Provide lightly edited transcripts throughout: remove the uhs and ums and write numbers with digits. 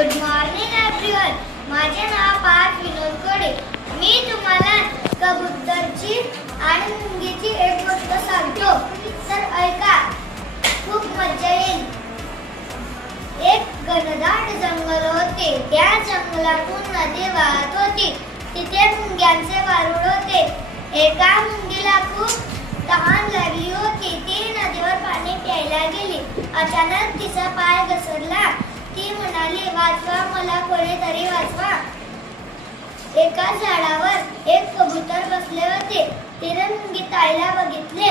Good morning everyone. माझे नाव पार्थ विनोद कोडे. मी तुम्हाला कबूतरची आणि मुंगीची एक गोष्ट सांगतो, तर ऐका, खूप मजा येईल. एक घनदाट जंगल होते. त्या जंगलातून नदी वाहत होती. तिथे मुंग्यांचे वारूळ होते. एका मुंगीला खूप तहान लागली होती. ती नदीवर पाणी प्यायला गेली. अचानक तिचा पाय घसरला. ती म्हणाली, वाचवा मला, कोणीतरी वाचवा. एका झाडावर एक कबूतर बसले होते. तिने मुंगीताईला बघितले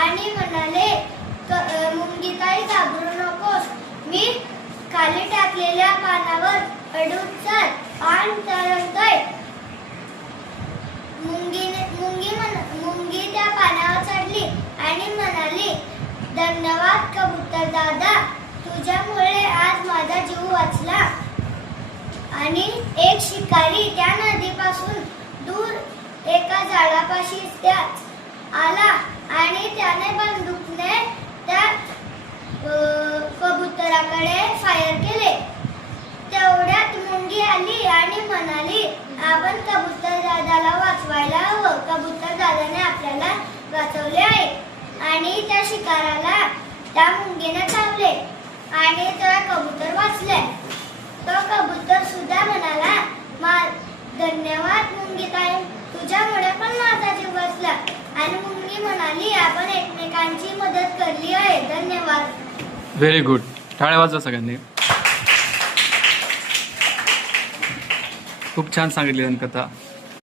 आणि म्हणाले, मुंगीताई घाबरू नकोस, मी खाली टाकलेल्या पानावर अडून चाल. पान तरंगतंय. मुंगी त्या पानावर चढली आणि म्हणाली, धन्यवाद कबूतर दादा, तुझ्यामुळे आज माझा जीव वाचला. आणि एक शिकारी त्या नदीपासून दूर एका झाडापाशी आला आणि त्याने बंदुकीने त्या कबुतराकडे फायर केले. तेवढ्यात मुंगी आली आणि म्हणाली, आपण कबूतर दादाला वाचवायला हवं. कबूतर दादाने आपल्याला वाचवले आहे. आणि त्या शिकाराला त्या मुंगीने चावले आणि त्या कबूतर वाचले. तो कबूतर सुद्धा म्हणाला, धन्यवाद मुंगीताई, तुझ्यामुळे पण माझा जीव वाचला. आणि मुंगी म्हणाली, आपण एकमेकांची मदत केली आहे. धन्यवाद. Very good. टाळ्या वाजवा सगळ्यांनी. खूप छान सांगितली कथा.